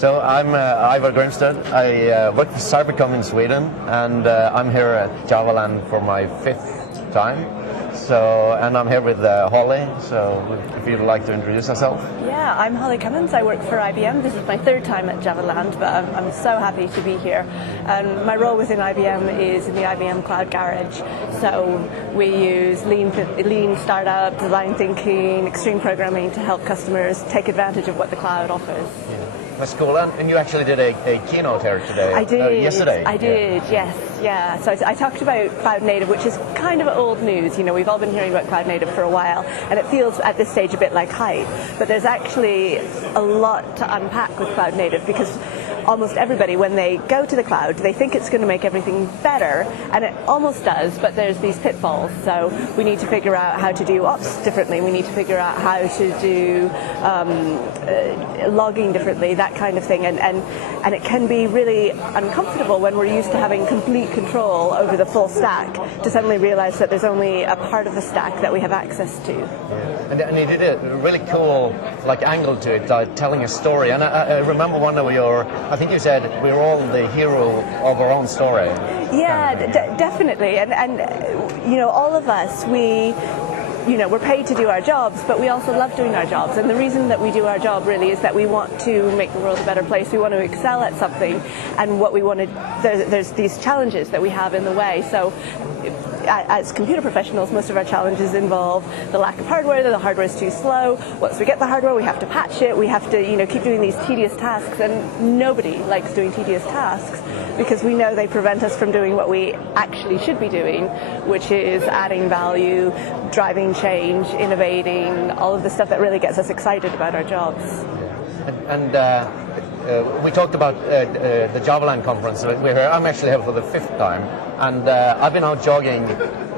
So I'm Ivar Grimstad. I work for Cybercon in Sweden, and I'm here at JavaLand for my 5th time. So, and I'm here with Holly, so if you'd like to introduce yourself. Yeah, I'm Holly Cummins. I work for IBM. This is my 3rd time at JavaLand, but I'm so happy to be here. And my role within IBM is in the IBM Cloud Garage. So we use lean startup, design thinking, extreme programming to help customers take advantage of what the cloud offers. Yeah. That's cool, and you actually did a keynote here today. I did. Yesterday. I did, yes, yeah. So I talked about cloud native, which is kind of old news. You know, we've all been hearing about cloud native for a while, and it feels at this stage a bit like hype. But there's actually a lot to unpack with cloud native, because almost everybody, when they go to the cloud, they think it's going to make everything better, and it almost does, but there's these pitfalls. So we need to figure out how to do ops differently. We need to figure out how to do logging differently, that kind of thing. And it can be really uncomfortable when we're used to having complete control over the full stack to suddenly realize that there's only a part of the stack that we have access to. Yeah. And you did a really cool angle to it, telling a story. And I remember one of your, I think you said, we're all the hero of our own story. Yeah, definitely. And you know, all of us, we're paid to do our jobs, but we also love doing our jobs. And the reason that we do our job really is that we want to make the world a better place. We want to excel at something, and what we want to, there's these challenges that we have in the way. So as computer professionals, most of our challenges involve the lack of hardware. The hardware is too slow. Once we get the hardware, we have to patch it. We have to, keep doing these tedious tasks, and nobody likes doing tedious tasks because we know they prevent us from doing what we actually should be doing, which is adding value, driving change, innovating, all of the stuff that really gets us excited about our jobs. And we talked about the JavaLand conference. I'm actually here for the 5th time, and I've been out jogging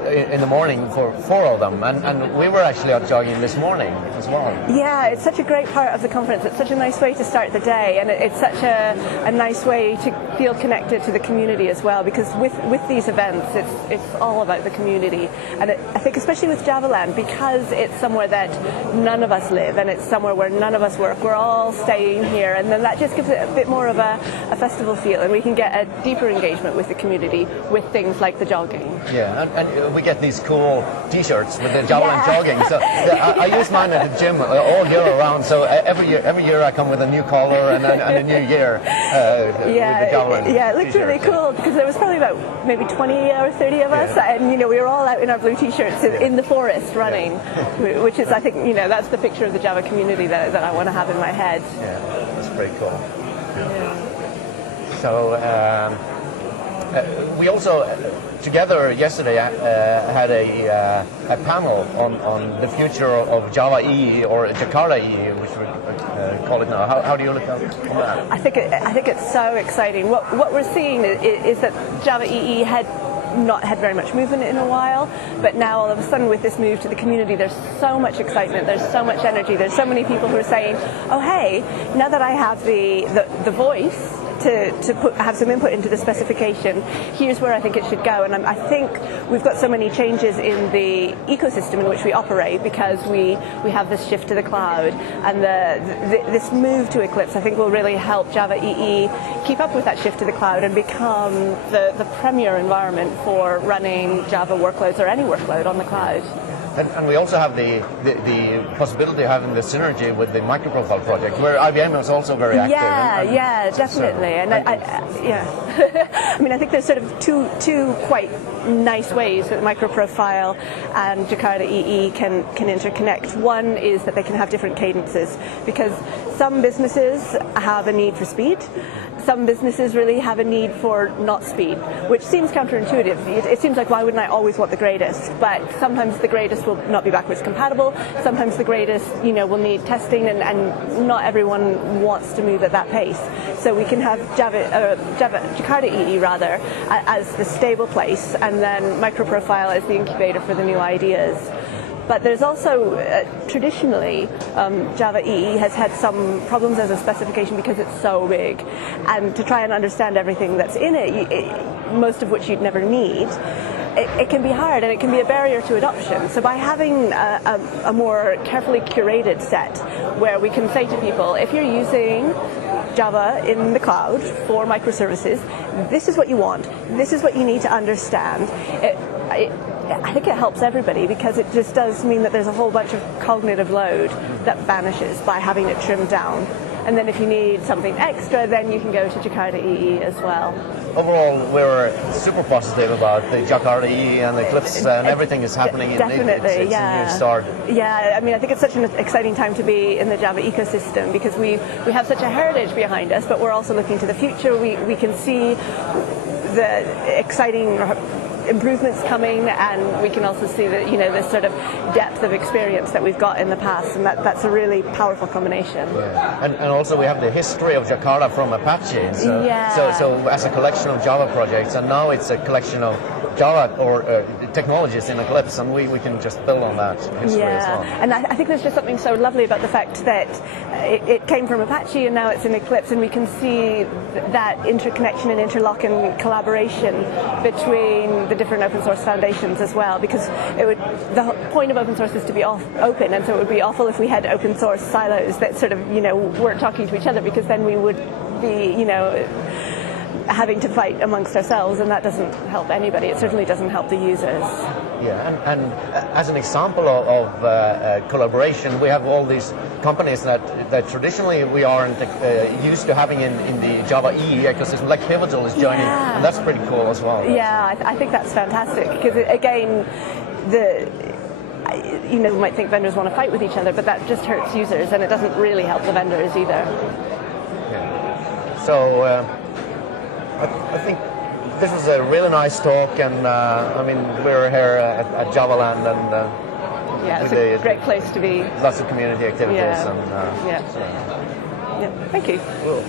in the morning for 4 of them, and we were actually out jogging this morning as well. Yeah, it's such a great part of the conference. It's such a nice way to start the day, and it's such a nice way to feel connected to the community as well, because with these events, it's all about the community. And I think especially with JavaLand, because it's somewhere that none of us live, and it's somewhere where none of us work, we're all staying here, and then that just gives it a bit more of a festival feel, and we can get a deeper engagement with the community with things like the jogging. Yeah, and we get these cool T-shirts with the JavaLand jogging. So I use mine at the gym all year around. So every year I come with a new color and a new year with the JavaLand. Yeah, it looked really cool because there was probably about maybe 20 or 30 of us, and we were all out in our blue T-shirts in the forest running, which is, I think, that's the picture of the Java community that I want to have in my head. Yeah, that's pretty cool. Yeah. So we also together yesterday had a panel on the future of Java EE, or Jakarta EE, which we call it now. How do you look at that? I think it's so exciting. What we're seeing is that Java EE had not had very much movement in a while, but now all of a sudden with this move to the community, there's so much excitement, there's so much energy, there's so many people who are saying, oh hey, now that I have the voice to have some input into the specification, here's where I think it should go. And I think we've got so many changes in the ecosystem in which we operate because we have this shift to the cloud, and this move to Eclipse I think will really help Java EE keep up with that shift to the cloud and become the premier environment for running Java workloads or any workload on the cloud. And we also have the possibility of having the synergy with the Microprofile Project, where IBM is also very active. Yeah, definitely. And I mean, I think there's sort of two quite nice ways that Microprofile and Jakarta EE can interconnect. One is that they can have different cadences, because some businesses have a need for speed. Some businesses really have a need for not speed, which seems counterintuitive. It seems like, why wouldn't I always want the greatest? But sometimes the greatest will not be backwards compatible. Sometimes the greatest, will need testing, and not everyone wants to move at that pace. So we can have Jakarta EE rather as the stable place, and then Microprofile as the incubator for the new ideas. But there's also, traditionally, Java EE has had some problems as a specification because it's so big. And to try and understand everything that's in it, most of which you'd never need, it can be hard, and it can be a barrier to adoption. So by having a more carefully curated set where we can say to people, if you're using Java in the cloud for microservices. This is what you want. This is what you need to understand. I think it helps everybody because it just does mean that there's a whole bunch of cognitive load that vanishes by having it trimmed down. And then if you need something extra, then you can go to Jakarta EE as well. Overall, we're super positive about the Jakarta EE and Eclipse and everything is happening. Definitely, it's a new start. Yeah, I mean, I think it's such an exciting time to be in the Java ecosystem because we have such a heritage behind us, but we're also looking to the future. We can see the exciting improvements coming, and we can also see that this sort of depth of experience that we've got in the past, and that's a really powerful combination. Yeah. And also we have the history of Jakarta from Apache. So, yeah. so as a collection of Java projects, and now it's a collection of Java or technologies in Eclipse, and we can just build on that history as well. And I think there's just something so lovely about the fact that it came from Apache and now it's in Eclipse, and we can see that interconnection and interlock and collaboration between the different open source foundations as well, because the point of open source is to be open, and so it would be awful if we had open source silos that sort of weren't talking to each other, because then we would be having to fight amongst ourselves, and that doesn't help anybody. It certainly doesn't help the users. Yeah, and as an example of collaboration, we have all these companies that traditionally we aren't used to having in the Java EE ecosystem, like Pivotal is joining, and that's pretty cool as well. Yeah, I think that's fantastic, because again, we might think vendors want to fight with each other, but that just hurts users, and it doesn't really help the vendors either. Yeah. So I think this was a really nice talk, and I mean, we're here at JavaLand, and it's a great place to be. Lots of community activities. Yeah. And, Thank you. Cool.